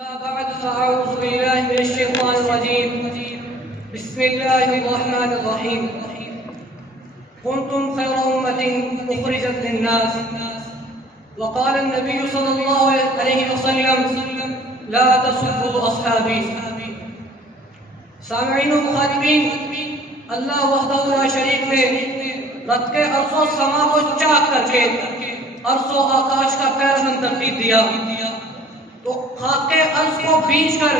أما بعد فأعوذ بالله من الشيطان الرجيم. بسم الله الرحمن الرحيم. كنتم خير أمة أخرجت للناس. وقال النبي صلى الله عليه وسلم لا تسبوا أصحابي. سامعین و مخاطبین، اللہ وحدہ لا شریک نے رت کے عرض و سما کو چاک کر کے عرض و آکاش کا پیرہن ترتیب دیا تو خاک عرض کو بیچ کر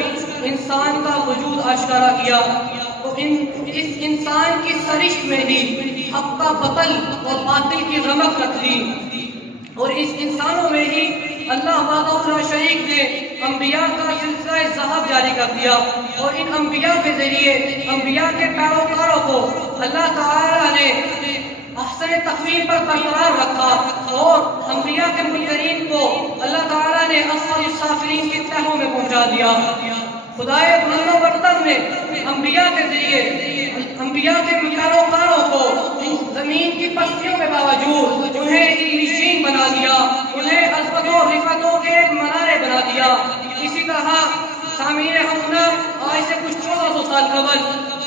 انسان کا وجود آشکارا کیا تو اس انسان کی سرشت میں ہی حق کا بطل اور باطل کی رمق رکھ لی اور اس انسانوں میں ہی اللہ وحدہ لا شریک نے انبیاء کا سلسلہ ذہب جاری کر دیا اور ان انبیاء کے ذریعے انبیاء کے پیروکاروں کو اللہ تعالی نے احسن تقویم پر برقرار رکھا اور انبیاء کے منکرین کو اللہ تعالی نے اسفل السافلین کی تہوں میں پہنچا دیا. خدائے بلند و برتر نے انبیاء کے ذریعے انبیاء کے پیروکاروں کو زمین کی پستیوں کے باوجود انہیں علیشین بنا دیا، انہیں عظمت و رفعتوں کے منارے بنا دیا. اسی طرح سامعین ہمنا آج سے کچھ 1400 سال قبل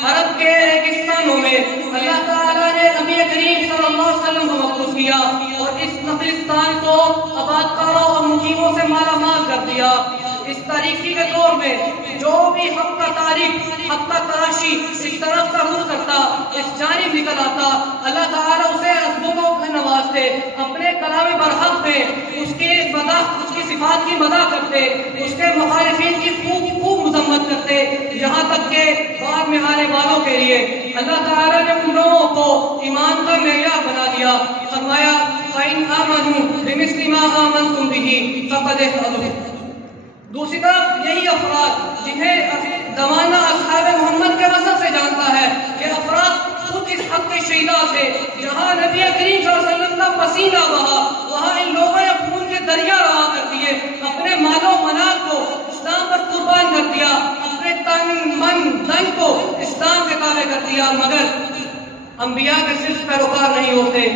عرب کے ریگستانوں میں اللہ تعالیٰ نے نبی کریم صلی اللہ علیہ وسلم کو مخصوص کیا اور اس نخلستان کو آبادکاروں اور مقیموں سے مالا مال کر دیا. اس تاریخی کے دور میں جو بھی حق کا تاریخ حق کا تراشی اس طرف کا رخ کرتا اس جانب نکل آتا، اللہ تعالیٰ اسے عظمتوں سے نوازتے، اپنے کلام برحق میں اس کی صفات کی مدح کرتے، اس کے مخالفین کی خوب مذمت کرتے، یہاں تک کہ بعد میں آنے والوں کے لیے اللہ تعالیٰ نے ان لوگوں کو ایمان کا معیار بنا دیا. فرمایا فَإِنْ آمَنُوا بِمِثْلِ مَا آمَنْتُمْ بِهِ فَقَدِ اهْتَدَوْا. دوسری طرف یہی افراد جنہیں زمانہ اصحاب محمد کے وصف سے جانتا ہے، یہ افراد خود اس حق کے شہیداں تھے. جہاں نبی کریم صلی اللہ علیہ وسلم کا پسینہ بہا وہاں ان لوگوں نے خون کے دریا رہا کر دیے، اپنے مال و منال کو اسلام پر قربان کر دیا، اپنے تن من دن کو اسلام کے تابع کر دیا، مگر انبیاء کے صرف پیروکار نہیں ہوتے،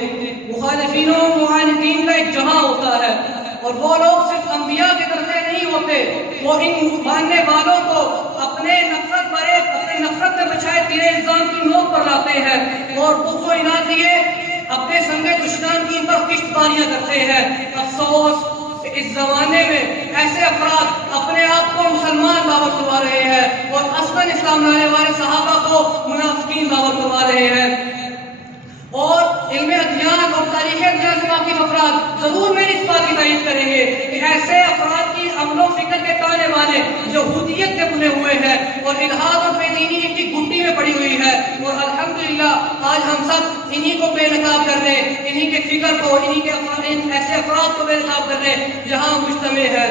مخالفین و معاندین کا ایک جہاں ہوتا ہے اور وہ لوگ صرف انبیاء کے طرف نہیں ہوتے، وہ ان ماننے والوں کو اپنے نفرت میں بچھائے تیر الزام کی نوک پر لاتے ہیں اور بغض و عناد لیے اپنے سنگ دشمنان کی ان پر کشت کاریاں کرتے ہیں. افسوس کہ اس زمانے میں ایسے افراد اپنے آپ کو مسلمان دعوت کروا رہے ہیں اور اصلاً اسلام لانے والے صحابہ کو منافقین دعوت کروا رہے ہیں. اور علم ادیان اور تاریخ ادیان سے واقف افراد ضرور میری اس بات کی تائید کریں گے کہ ایسے افراد کی عمل و فکر کے تانے والے یہودیت کے بنے ہوئے ہیں اور الحاد اور بے دینی ان کی گھٹی میں پڑی ہوئی ہے اور الحمدللہ آج ہم سب انہی کو بے نقاب کرنے، انہی کے فکر کو، انہی کے ایسے افراد کو بے نقاب کرنے جہاں مجتمع ہے.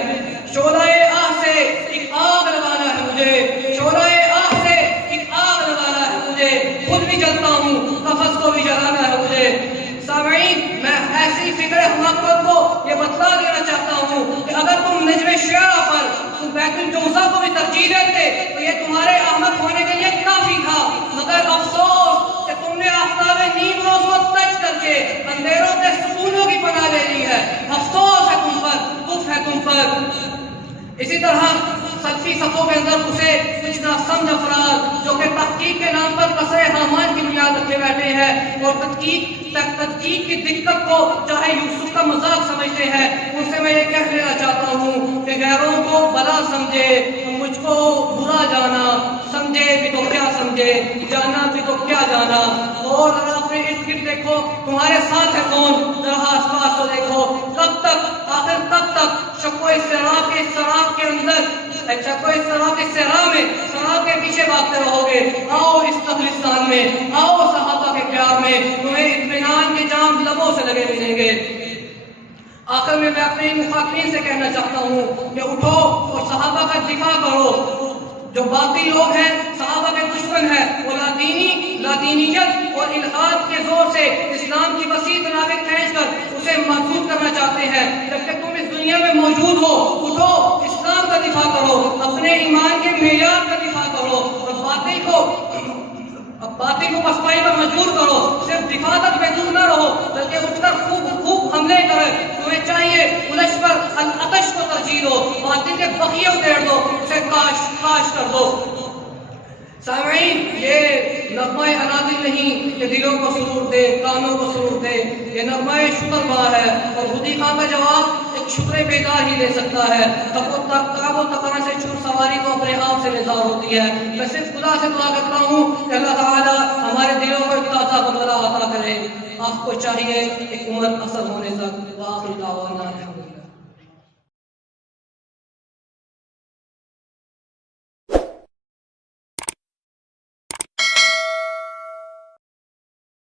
شعلہ آہ سے ایک آگ لگانا ہے مجھے، شعلہ آہ سے ایک آگ لگانا ہے مجھے، خود بھی جلتا ہوں، نفس کو بھی جلانا ہے مجھے. سامعین، میں ایسی فکر حماقت کو یہ بتلا دینا چاہتا ہوں کہ اگر تم نجم شعرا پر تم بیت الجوزہ کو بھی ترجیح دیتے تو یہ تمہارے احمد ہونے کے لیے کافی تھا، مگر افسوس کہ تم نے آفتاب نیم روز کو تج کر کے اندھیروں کے ستونوں کی پناہ لے لی ہے. افسوس ہے تم پر، کفر ہے تم پر. اسی طرح سلفی صفوں کے اندر اسے کچھ نہ سمجھ افراد جو کہ تحقیق کے نام پر قصر حامان کی بنیاد رکھے بیٹھے ہیں اور تحقیق کی دقت کو چاہے یوسف کا مذاق سمجھتے ہیں، ان سے میں یہ کہہ دینا چاہتا ہوں کہ غیروں کو بلا سمجھے، مجھ کو برا جانا، سمجھے بھی تو کیا سمجھے، جانا بھی تو کیا جانا. اور اگر اپنے ارد گرد دیکھو تمہارے ساتھ ہے کون، ذرا آس پاس کو دیکھو، کب تک آخر کب تک شکو سراب کے اندر شکو سراب کے صحرا میں سراب کے پیچھے بھاگتے رہو گے. آؤ اس قبرستان میں، آؤ صحابہ کے پیار میں، تمہیں اطمینان کے جام لبوں سے لگے ملیں گے. آخر میں اپنے مخاطبین سے کہنا چاہتا ہوں کہ اٹھو اور صحابہ کا دفاع کرو. جو باقی لوگ ہیں صحابہ کے دشمن ہیں، وہ لادینیت اور الحاد کے زور سے اسلام کی وسیع تناظر کھینچ کر اسے محفوظ کرنا چاہتے ہیں. جبکہ تم اس دنیا میں موجود ہو، اٹھو، اسلام کا دفاع کرو، اپنے ایمان کے معیار کا دفاع کرو اور باطل کو پسپائی پر مجبور کرو. صرف دفاع تک محدود نہ رہو بلکہ اٹھ کر خوب حملے کرے. تمہیں چاہیے کے الجھ پر العطش کو ترجیح دو، باطل کے بقیے ادھیڑ دو، اسے کاش کر دو۔ سامعین، یہ نغمہ انادل نہیں کہ دلوں کو سرور دے، کانوں کو سرور دے، یہ نغمہ شکر با ہے، اور خودی خان کا جواب ایک شکر بیدار ہی دے سکتا ہے۔ تاب و تقنا سے چھوٹ سواری تو اپنے آپ سے نظام ہوتی ہے۔ میں صرف خدا سے دعا کرتا ہوں کہ اللہ تعالیٰ ہمارے دلوں کو ایک تازہ بنگلہ عطا کرے۔ آپ کو چاہیے ایک عمر اثر ہونے تک۔ وآخر دعوانا الحمدللہ۔